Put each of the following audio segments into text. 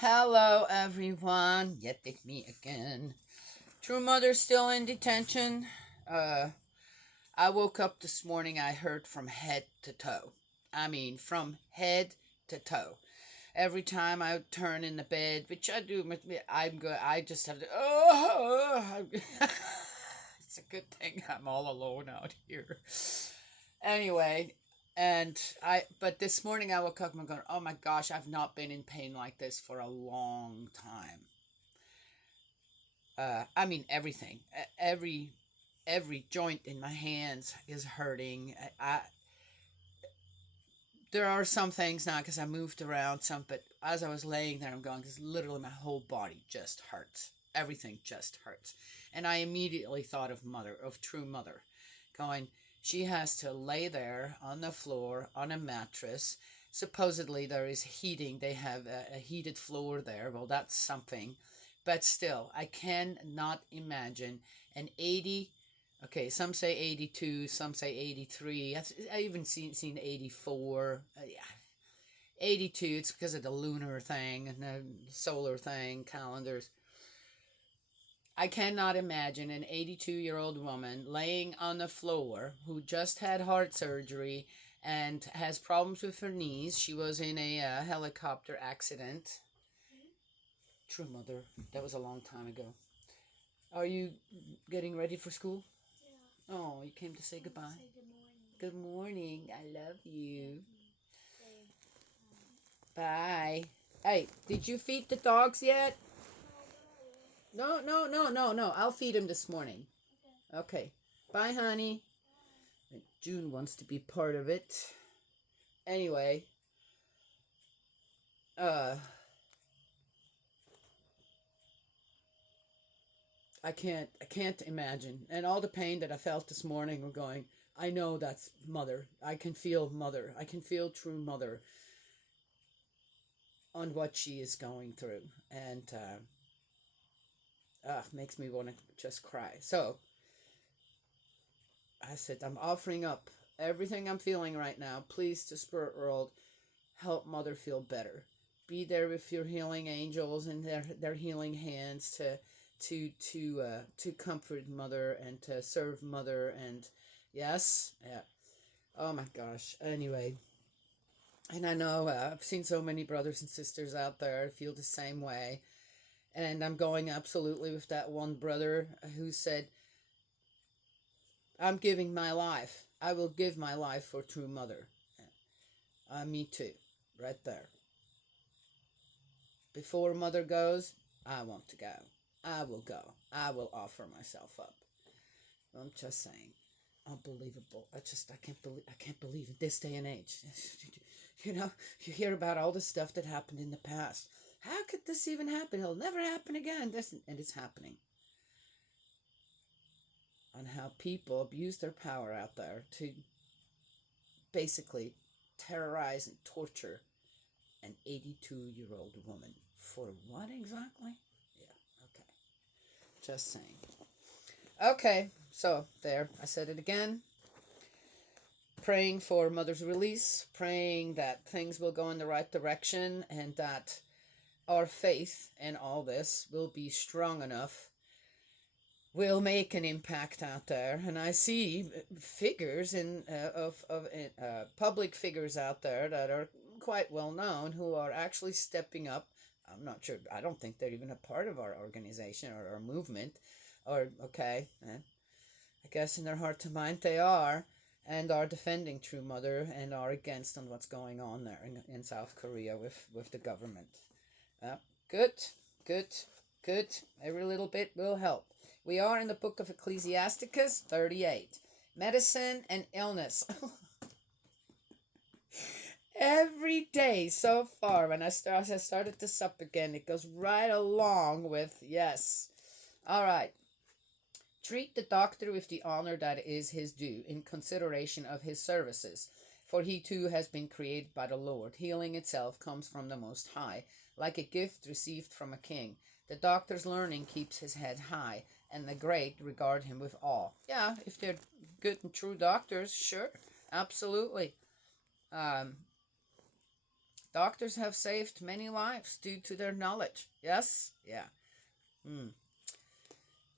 Hello, everyone. Yet it's me again. True Mother still in detention. Uh, I woke up this morning. I hurt from head to toe. I mean, from head to toe. Every time I turn in the bed, which I do, I'm good. I just have to. Oh, it's a good thing I'm all alone out here. Anyway, but this morning I woke up and I'm going, oh my gosh, I've not been in pain like this for a long time. I mean, everything, every joint in my hands is hurting. There are some things now because I moved around some, but as I was laying there, I'm going, because literally my whole body just hurts. Everything just hurts. And I immediately thought of Mother, of True Mother, going, she has to lay there on the floor on a mattress. Supposedly there is heating. They have a heated floor there. Well, that's something. But still, I cannot imagine an 80. Okay, some say 82, some say 83. I even seen 84. Yeah, 82. It's because of the lunar thing and the solar thing, calendars. I cannot imagine an 82-year-old woman laying on the floor who just had heart surgery and has problems with her knees. She was in a helicopter accident. True Mother. That was a long time ago. Are you getting ready for school? Oh, you came to say goodbye? Say good morning. Good morning. I love you. Bye. Hey, did you feed the dogs yet? No, no, no, no, no. I'll feed them this morning. Okay. Bye, honey. June wants to be part of it. Anyway, uh, I can't imagine. And all the pain that I felt this morning, we're going, I know that's Mother. I can feel Mother. I can feel True Mother on what she is going through. And, makes me want to just cry. So I said, I'm offering up everything I'm feeling right now. Please, to Spirit World, help Mother feel better. Be there with your healing angels and their healing hands to comfort Mother and to serve Mother. And yes, yeah. Oh my gosh. Anyway, and I know I've seen so many brothers and sisters out there feel the same way. And I'm going absolutely with that one brother who said, I'm giving my life. I will give my life for True Mother. Me too. Right there. Before Mother goes, I want to go. I will go. I will offer myself up. I'm just saying. Unbelievable. I can't believe it this day and age. You hear about all the stuff that happened in the past. How could this even happen? It'll never happen again. And it's happening. On how people abuse their power out there to basically terrorize and torture an 82-year-old woman. For what exactly? Yeah, okay. Just saying. Okay, so there, I said it again. Praying for Mother's release, praying that things will go in the right direction and that our faith in all this will be strong enough, will make an impact out there. And I see figures of public figures out there that are quite well known who are actually stepping up. I'm not sure. I don't think they're even a part of our organization or our movement. Or okay, I guess in their heart to mind they are, and are defending True Mother and are against on what's going on there in South Korea with the government. Good, good, good. Every little bit will help. We are in the book of Ecclesiasticus 38. Medicine and illness. Every day so far, when I started this up again, it goes right along with yes. All right. Treat the doctor with the honor that is his due, in consideration of his services. For he too has been created by the Lord. Healing itself comes from the Most High, like a gift received from a king. The doctor's learning keeps his head high, and the great regard him with awe. Yeah, if they're good and true doctors, sure, absolutely. Um, Doctors have saved many lives due to their knowledge. Yes? Yeah. Hmm.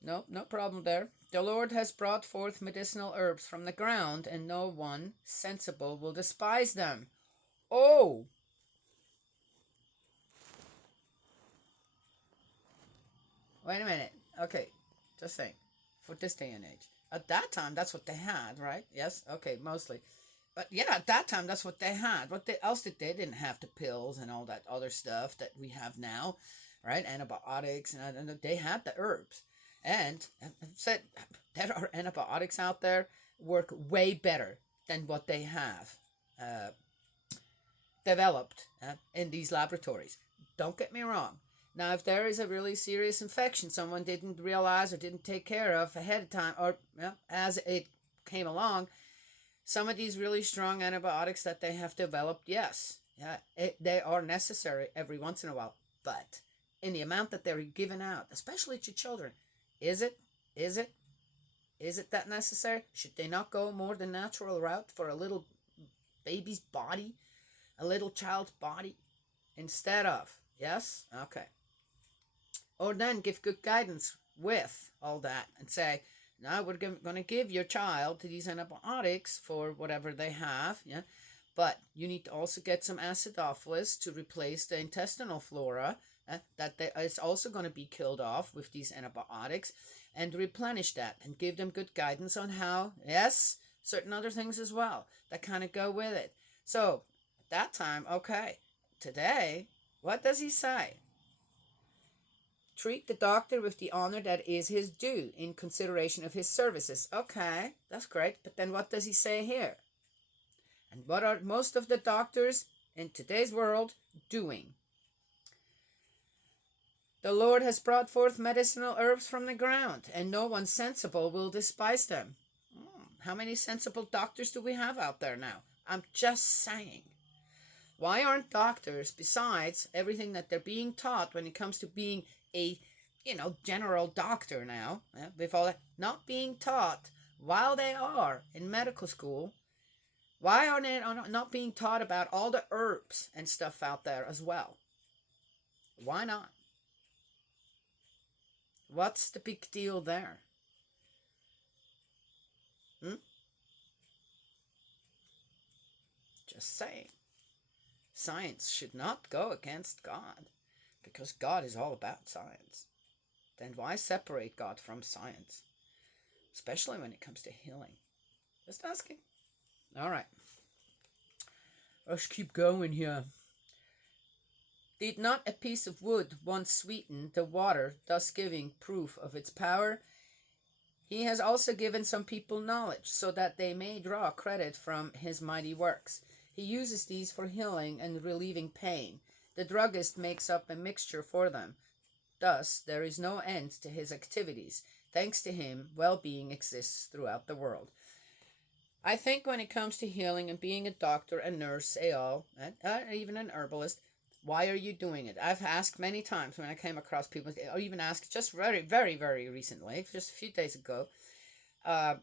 No, no problem there. The Lord has brought forth medicinal herbs from the ground, and no one sensible will despise them. Oh, wait a minute. Okay, just saying. For this day and age. At that time, that's what they had, right? Yes? Okay, mostly. But yeah, at that time, that's what they had. Else did they didn't have the pills and all that other stuff that we have now, right? Antibiotics, and they had the herbs. And I've said there are antibiotics out there work way better than what they have uh, developed in these laboratories. Don't get me wrong. Now, if there is a really serious infection someone didn't realize or didn't take care of ahead of time, or as it came along, some of these really strong antibiotics that they have developed, yes, they are necessary every once in a while. But in the amount that they're given out, especially to children, is it? Is it? Is it that necessary? Should they not go more the natural route for a little baby's body, a little child's body, instead of? Yes? Okay. Or then give good guidance with all that and say, now we're going to give your child these antibiotics for whatever they have, yeah, but you need to also get some acidophilus to replace the intestinal flora is also going to be killed off with these antibiotics, and replenish that and give them good guidance on how, yes, certain other things as well that kind of go with it. So at that time, okay, today, what does he say? Treat the doctor with the honor that is his due in consideration of his services. Okay, that's great. But then what does he say here? And what are most of the doctors in today's world doing? The Lord has brought forth medicinal herbs from the ground, and no one sensible will despise them. How many sensible doctors do we have out there now? I'm just saying. Why aren't doctors, besides everything that they're being taught when it comes to being a, general doctor now, with all that, not being taught while they are in medical school? Why are they not being taught about all the herbs and stuff out there as well? Why not? What's the big deal there? Hmm? Just saying. Science should not go against God, because God is all about science. Then why separate God from science? Especially when it comes to healing. Just asking. All right. Let's keep going here. Did not a piece of wood once sweeten the water, thus giving proof of its power? He has also given some people knowledge, so that they may draw credit from his mighty works. He uses these for healing and relieving pain. The druggist makes up a mixture for them. Thus, there is no end to his activities. Thanks to him, well-being exists throughout the world. I think when it comes to healing and being a doctor, a nurse, even an herbalist, why are you doing it? I've asked many times when I came across people, or even asked just very, very, very recently, just a few days ago. I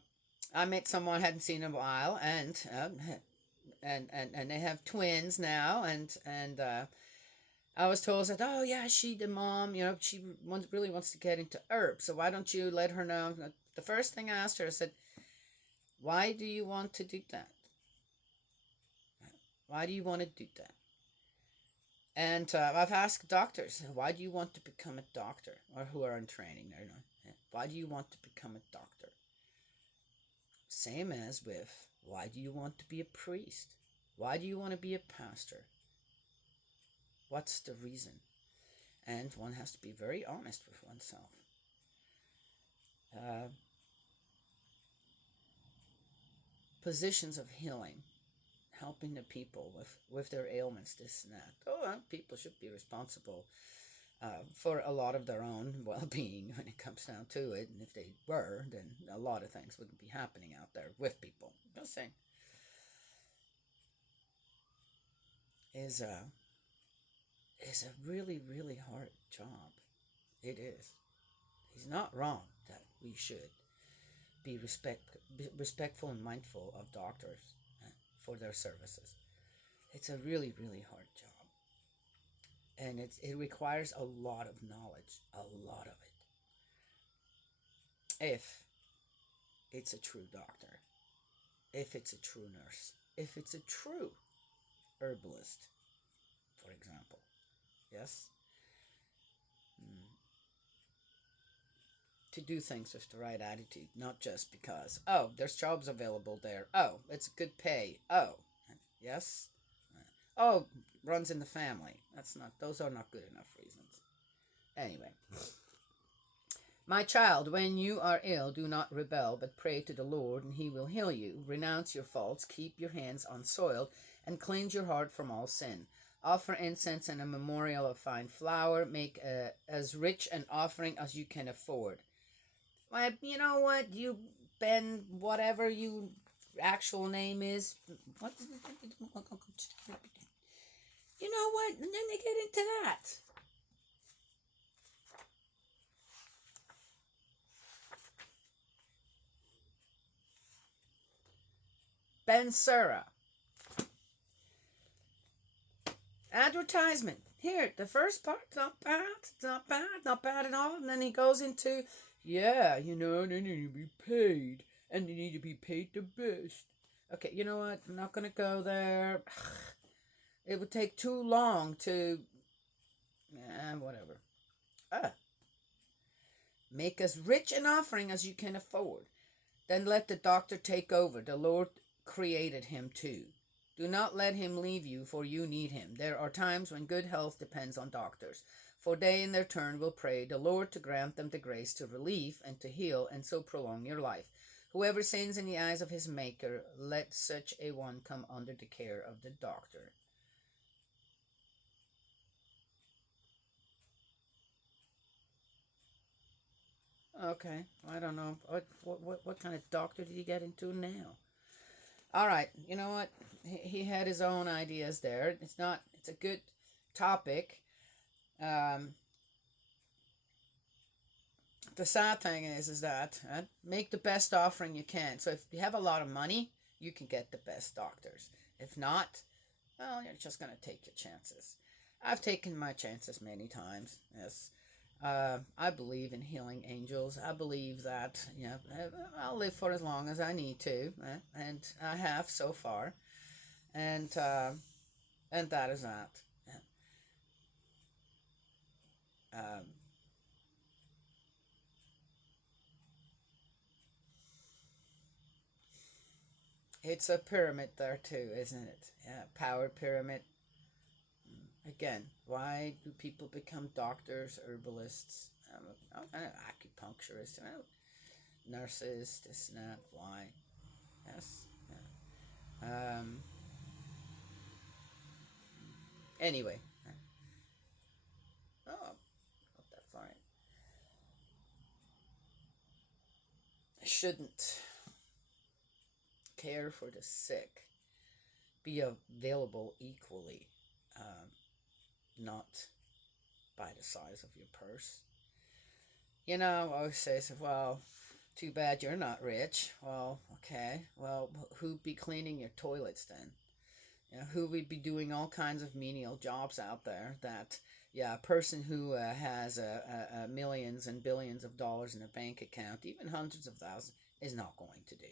met someone I hadn't seen in a while, and they have twins now, and I was told that, oh yeah, the mom, she really wants to get into herbs, so why don't you let her know? The first thing I asked her, I said, why do you want to do that? Why do you want to do that? And I've asked doctors, why do you want to become a doctor? Or who are in training. Why do you want to become a doctor? Same as with, why do you want to be a priest? Why do you want to be a pastor? What's the reason? And one has to be very honest with oneself. Positions of healing, helping the people with their ailments, this and that. People should be responsible for a lot of their own well-being when it comes down to it. And if they were, then a lot of things wouldn't be happening out there with people. Just saying. Is a really, really hard job. It is. He's not wrong that we should be respectful and mindful of doctors for their services. It's a really, really hard job. And it requires a lot of knowledge, a lot of it. If it's a true doctor, if it's a true nurse, if it's a true herbalist, for example. Yes? Mm. To do things with the right attitude, not just because, oh, there's jobs available there. Oh, it's good pay. Oh, yes? Oh, runs in the family. Those are not good enough reasons. Anyway. My child, when you are ill, do not rebel, but pray to the Lord, and he will heal you. Renounce your faults, keep your hands unsoiled, and cleanse your heart from all sin. Offer incense and a memorial of fine flour. Make as rich an offering as you can afford. Well, you know what? You, Ben, whatever you actual name is. What? You know what? And then they get into that. Ben Sura. Advertisement. Here, the first part's not bad, not bad at all. And then he goes into, yeah, they need to be paid, and they need to be paid the best. Okay, you know what? I'm not going to go there. It would take too long to, whatever. Ah, make as rich an offering as you can afford. Then let the doctor take over. The Lord created him too. Do not let him leave you, for you need him. There are times when good health depends on doctors, for they in their turn will pray the Lord to grant them the grace to relieve and to heal and so prolong your life. Whoever sins in the eyes of his Maker, let such a one come under the care of the doctor. Okay, I don't know. What kind of doctor did he get into now? All right, you know what? He had his own ideas there. It's a good topic. Um, the sad thing is that make the best offering you can. So if you have a lot of money, you can get the best doctors. If not, well, you're just going to take your chances. I've taken my chances many times. Yes. I believe in healing angels. I believe that I'll live for as long as I need to, and I have so far, and and that is that. Um, it's a pyramid there too, isn't it? Yeah, power pyramid. Again, why do people become doctors, herbalists, acupuncturists, nurses, this and that? Why? Yes. Yeah. Anyway. Oh, not that far in. Shouldn't care for the sick be available equally, um, not by the size of your purse. I always say, well, too bad you're not rich. Well, okay. Well, who'd be cleaning your toilets then? Who would be doing all kinds of menial jobs out there that, yeah, a person who has millions and billions of dollars in a bank account, even hundreds of thousands, is not going to do.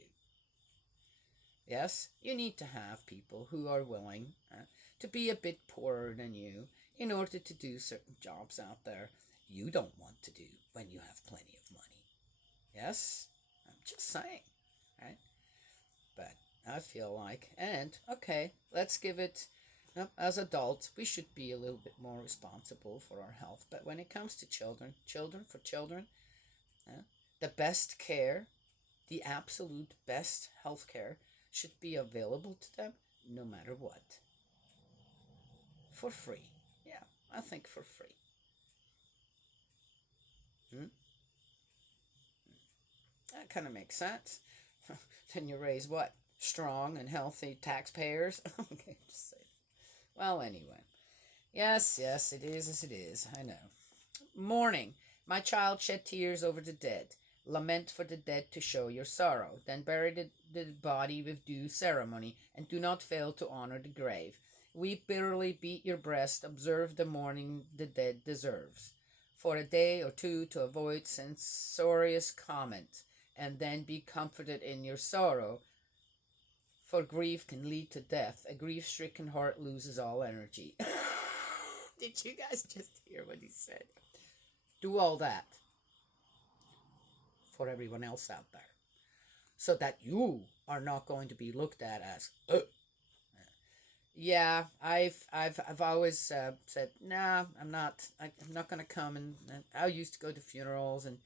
Yes, you need to have people who are willing to be a bit poorer than you in order to do certain jobs out there you don't want to do when you have plenty of money. Yes, I'm just saying, right? But I feel like, and okay, let's give it. As adults, we should be a little bit more responsible for our health. But when it comes to children, uh, the best care, the absolute best health care should be available to them no matter what. For free. Yeah, I think for free. Hmm? That kind of makes sense. Then you raise what? Strong and healthy taxpayers? Okay, just say. Well, anyway. Yes, it is as it is. I know. Mourning. My child, shed tears over the dead. Lament for the dead to show your sorrow. Then bury the body with due ceremony, and do not fail to honor the grave. Weep bitterly, beat your breast, observe the mourning the dead deserves, for a day or two to avoid censorious comment, and then be comforted in your sorrow, for grief can lead to death. A grief-stricken heart loses all energy. Did you guys just hear what he said? Do all that for everyone else out there, so that you are not going to be looked at as, yeah, I've always said, nah, I'm not going to come. And I used to go to funerals, and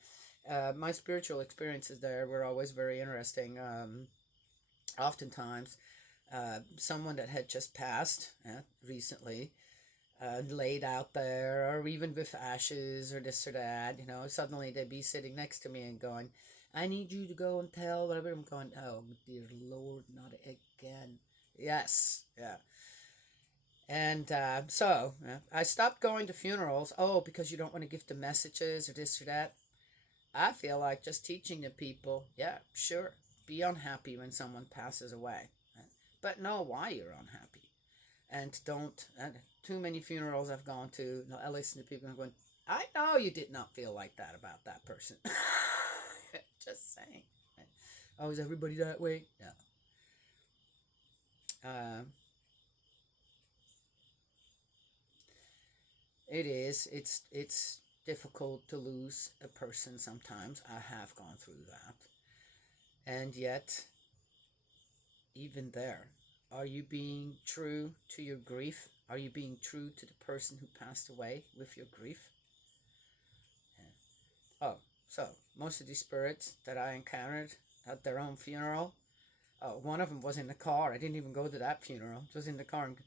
my spiritual experiences there were always very interesting. Oftentimes, someone that had just passed recently, laid out there, or even with ashes or this or that, suddenly they'd be sitting next to me and going, I need you to go and tell whatever. I'm going, oh, dear Lord, not again. Yes, yeah. And I stopped going to funerals. Oh, because you don't want to give the messages or this or that. I feel like just teaching the people, yeah, sure, be unhappy when someone passes away, but know why you're unhappy. And don't, too many funerals I've gone to, I listen to people going, I know you did not feel like that about that person. Just saying. Oh, is everybody that way? No. It is. It's difficult to lose a person sometimes. I have gone through that. And yet, even there, are you being true to your grief? Are you being true to the person who passed away with your grief? Yeah. Oh, so most of these spirits that I encountered at their own funeral, one of them was in the car. I didn't even go to that funeral. It was in the car. And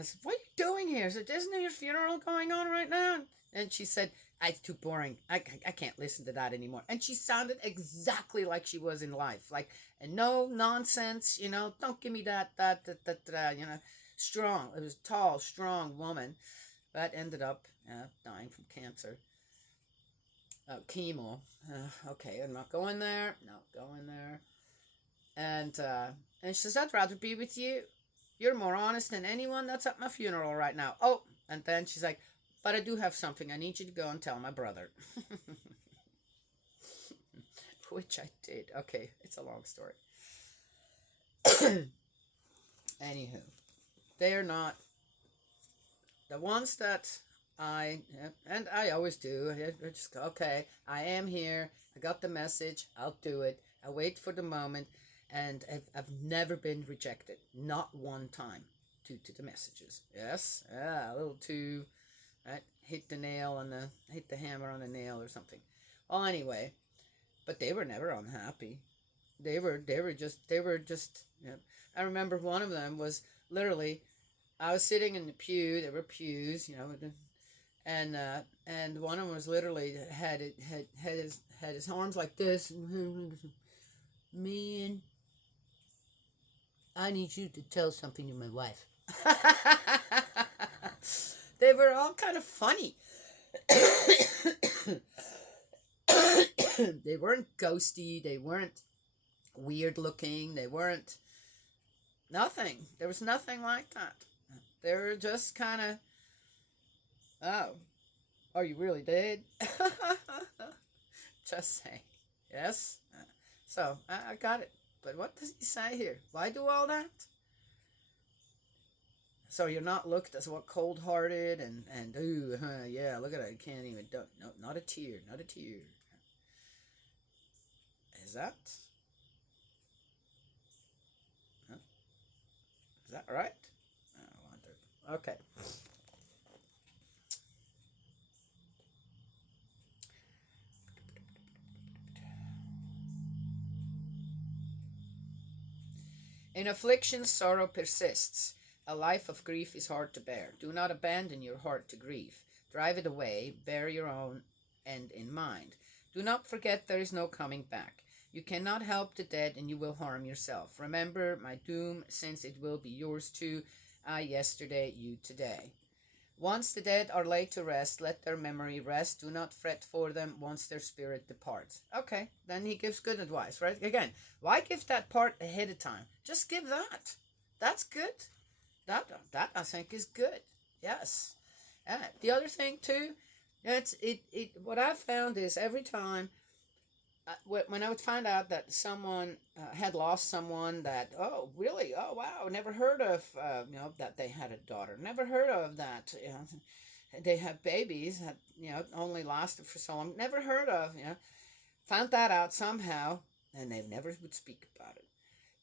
I said, what are you doing here? I said, isn't your funeral going on right now? And she said, it's too boring. I can't listen to that anymore. And she sounded exactly like she was in life. Like, and no nonsense, don't give me that, strong. It was a tall, strong woman that ended up dying from cancer. Chemo. Okay, I'm not going there. Not going there. And she says, I'd rather be with you. You're more honest than anyone that's at my funeral right now. Oh, and then she's like, but I do have something. I need you to go and tell my brother. Which I did. Okay, it's a long story. Anywho, they're not the ones that and I always do. I just go, okay, I am here. I got the message. I'll do it. I wait for the moment. And I've never been rejected. Not one time due to the messages. Yes? Yeah, a little too, right? Hit the hammer on the nail or something. Well, anyway, but they were never unhappy. They were just, I remember one of them was literally, I was sitting in the pew. There were pews, and one of them was literally had his arms like this. Man, I need you to tell something to my wife. They were all kind of funny. They weren't ghosty. They weren't weird looking. They weren't nothing. There was nothing like that. They were just kind of, oh, are you really dead? Just saying. Yes. So I got it. But what does he say here? Why do all that? So you're not looked as what cold-hearted and ooh, yeah, look at it. I can't even. Don't, no, not a tear. Not a tear. Is that? Huh? Is that right? I wonder. Okay. In affliction, sorrow persists. A life of grief is hard to bear. Do not abandon your heart to grief. Drive it away. Bear your own end in mind. Do not forget there is no coming back. You cannot help the dead, and you will harm yourself. Remember my doom, since it will be yours too. I yesterday, you today. Once the dead are laid to rest, let their memory rest. Do not fret for them once their spirit departs. Okay, then he gives good advice, right? Again, why give that part ahead of time? Just give that. That's good. That I think is good. Yes. The other thing too, what I found is every time when I would find out that someone had lost someone that, oh really, oh wow, never heard of, that they had a daughter, never heard of that, they have babies that only lasted for so long, never heard of, found that out somehow, and they never would speak about it.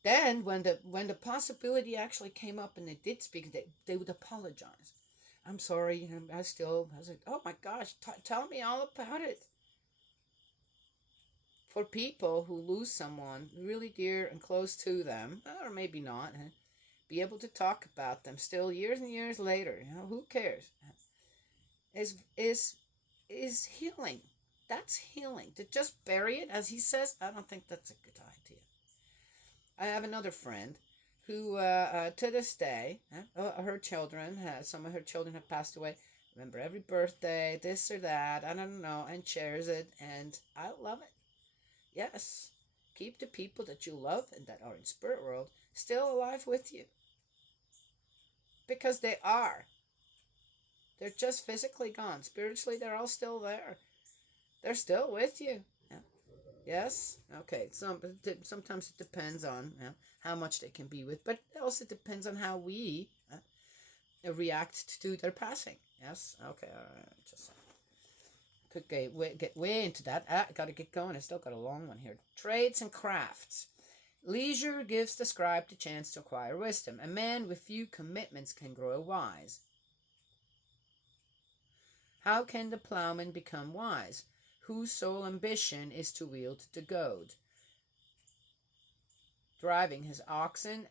Then when the possibility actually came up and they did speak, they would apologize. I'm sorry, I was like, oh my gosh, tell me all about it. For people who lose someone really dear and close to them, or maybe not, be able to talk about them still years and years later, who cares? Is is healing. That's healing. To just bury it, as he says, I don't think that's a good idea. I have another friend who, to this day, her children, some of her children have passed away. Remember every birthday, this or that, I don't know, and shares it, and I love it. Yes, keep the people that you love and that are in spirit world still alive with you, because they are. They're just physically gone. Spiritually, they're all still there. They're still with you. Yeah. Yes. Okay. Sometimes it depends on how much they can be with, but it also depends on how we react to their passing. Yes. Okay. All right. Just could get way into that. I got to get going. I still got a long one here. Trades and crafts. Leisure gives the scribe the chance to acquire wisdom. A man with few commitments can grow wise. How can the plowman become wise, whose sole ambition is to wield the goad? Driving his oxen,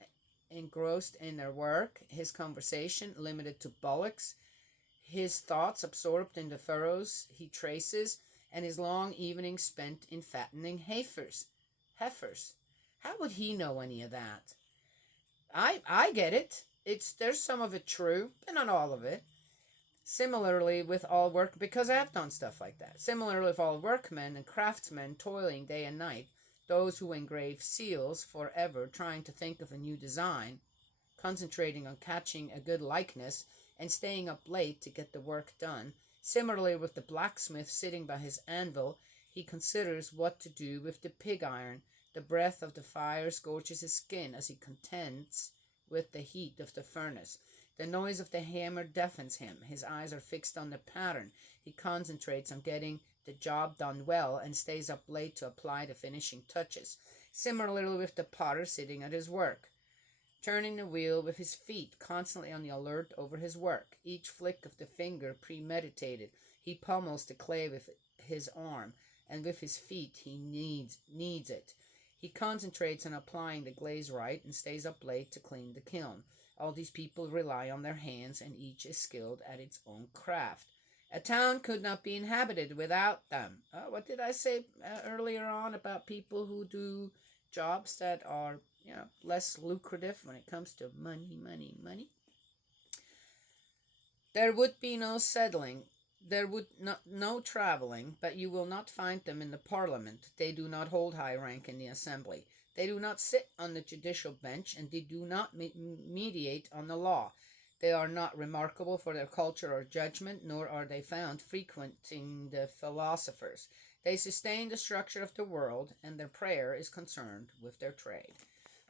engrossed in their work, his conversation limited to bullocks, his thoughts absorbed in the furrows he traces, and his long evenings spent in fattening heifers. Heifers. How would he know any of that? I get it. There's some of it true, but not all of it. Similarly with all work, because I've done stuff like that. Similarly with all workmen and craftsmen toiling day and night, those who engrave seals forever trying to think of a new design, concentrating on catching a good likeness, and staying up late to get the work done. Similarly with the blacksmith sitting by his anvil, he considers what to do with the pig iron. The breath of the fire scorches his skin as he contends with the heat of the furnace. The noise of the hammer deafens him. His eyes are fixed on the pattern. He concentrates on getting the job done well and stays up late to apply the finishing touches. Similarly with the potter sitting at his work, turning the wheel with his feet, constantly on the alert over his work, each flick of the finger premeditated. He pummels the clay with his arm, and with his feet he kneads it. He concentrates on applying the glaze right and stays up late to clean the kiln. All these people rely on their hands, and each is skilled at its own craft. A town could not be inhabited without them. What did I say earlier on about people who do jobs that are, less lucrative when it comes to money, money, money? There would be no settling. There would no traveling, but you will not find them in the parliament. They do not hold high rank in the assembly. They do not sit on the judicial bench, and they do not mediate on the law. They are not remarkable for their culture or judgment, nor are they found frequenting the philosophers. They sustain the structure of the world, and their prayer is concerned with their trade.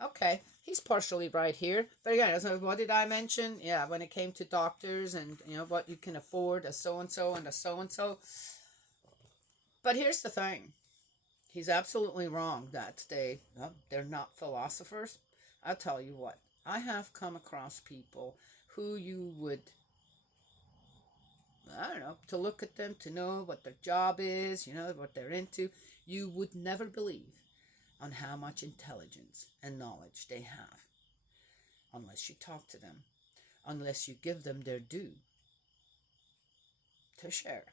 Okay, he's partially right here. But again, what did I mention? Yeah, when it came to doctors and what you can afford, a so and so and a so and so. But here's the thing: he's absolutely wrong that they're not philosophers. I'll tell you what. I have come across people who you would, I don't know, to look at them, to know what their job is, what they're into, you would never believe on how much intelligence and knowledge they have unless you talk to them, unless you give them their due to share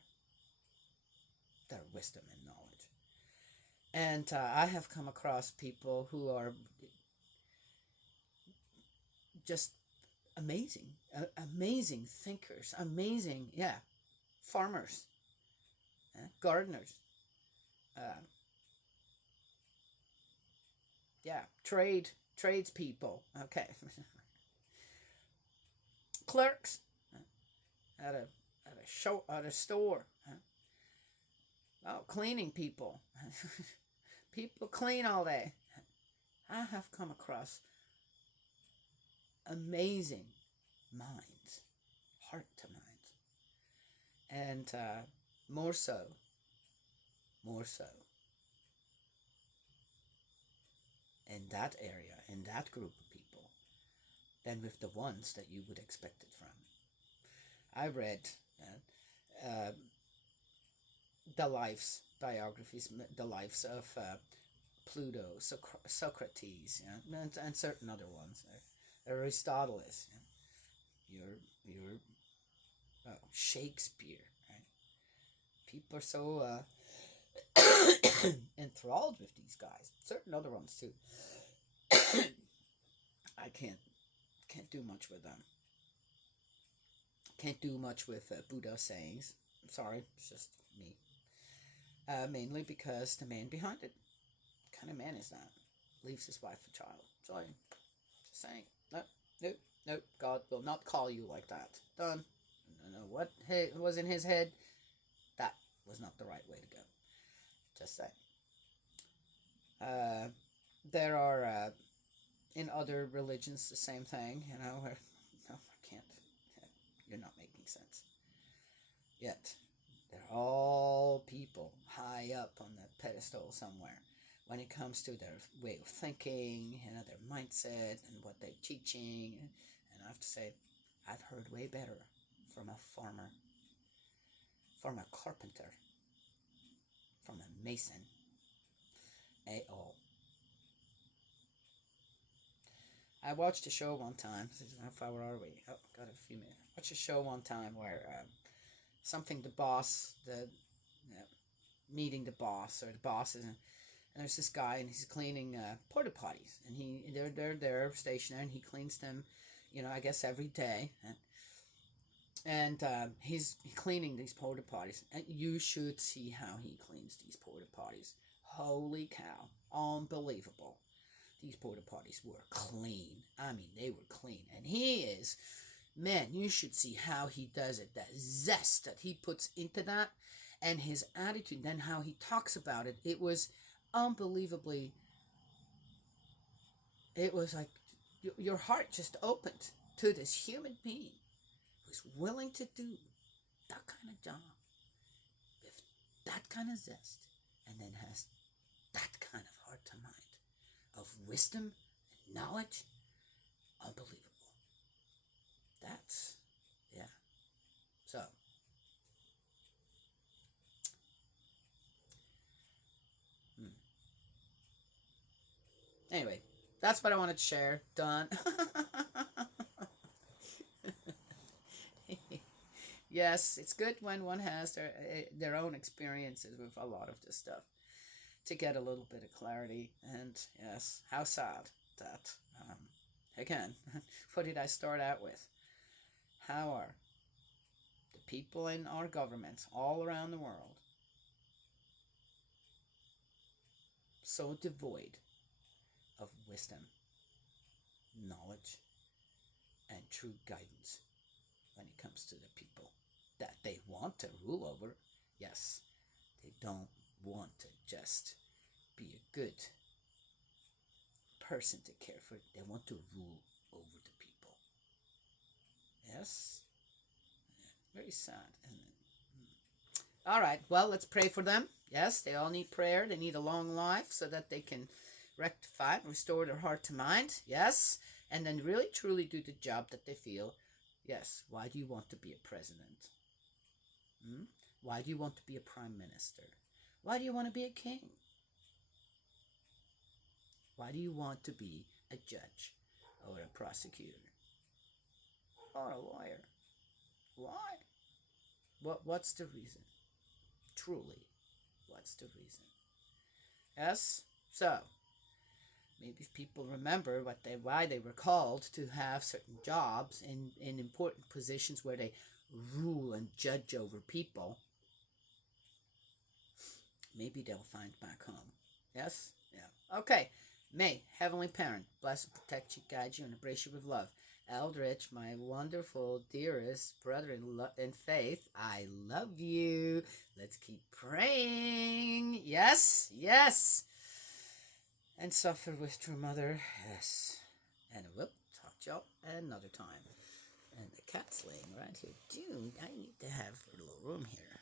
their wisdom and knowledge. And I have come across people who are just amazing, amazing thinkers, amazing, farmers, gardeners, uh, tradespeople. Okay. clerks at a store. Oh, cleaning people. People clean all day. I have come across amazing minds, heart to minds, and more so in that area, in that group of people, than with the ones that you would expect it from. I read uh, the lives, biographies, the lives of Pluto, Socrates, and certain other ones, Aristotle, your Shakespeare. Right? People are so enthralled with these guys. Certain other ones too. I can't do much with them. Can't do much with Buddha sayings. I'm sorry, it's just me. Mainly because the man behind it. What kind of man is that? Leaves his wife and child. Sorry, just saying. Nope. God will not call you like that. Done. I don't know what was in his head. That was not the right way to go. Just saying. There are in other religions the same thing. Where no, I can't. You're not making sense. Yet they're all people high up on the pedestal somewhere when it comes to their way of thinking, their mindset and what they're teaching. And I have to say, I've heard way better from a farmer, from a carpenter, from a mason, all. I watched a show one time. How far are we? Oh, got a few minutes. I watched a show one time where something the boss, meeting the boss, or the boss is, and there's this guy and he's cleaning porta potties, and they're stationary, and he cleans them, I guess every day, and he's cleaning these porta potties, and you should see how he cleans these porta potties. Holy cow, unbelievable. These porta potties were clean. I mean, they were clean. And man, you should see how he does it. That zest that he puts into that, and his attitude, then how he talks about it. It was unbelievably, it was like your heart just opened to this human being who's willing to do that kind of job with that kind of zest, and then has that kind of heart to mind of wisdom and knowledge. Unbelievable. That's, yeah. So, anyway, that's what I wanted to share. Done. Yes, it's good when one has their own experiences with a lot of this stuff to get a little bit of clarity. And yes, how sad that, again, what did I start out with? How are the people in our governments all around the world so devoid of wisdom, knowledge, and true guidance when it comes to the people that they want to rule over? Yes, they don't want to just be a good person to care for. They want to rule over the people. Yes? Very sad, isn't it? All right, well, let's pray for them. Yes, they all need prayer. They need a long life so that they can rectify and restore their heart to mind. Yes, and then really truly do the job that they feel. Yes, why do you want to be a president? Why do you want to be a prime minister? Why do you want to be a king? Why do you want to be a judge or a prosecutor or a lawyer? Why? What's the reason? Truly, what's the reason? Yes? So, maybe if people remember why they were called to have certain jobs in important positions where they rule and judge over people, maybe they'll find back home. Yes? Yeah. Okay. May Heavenly Parent bless and protect you, guide you, and embrace you with love. Eldritch, my wonderful, dearest brother in faith, I love you. Let's keep praying. Yes, yes. And suffer with true mother. Yes. And we'll talk to y'all another time. And the cat's laying right here. Dude, I need to have a little room here.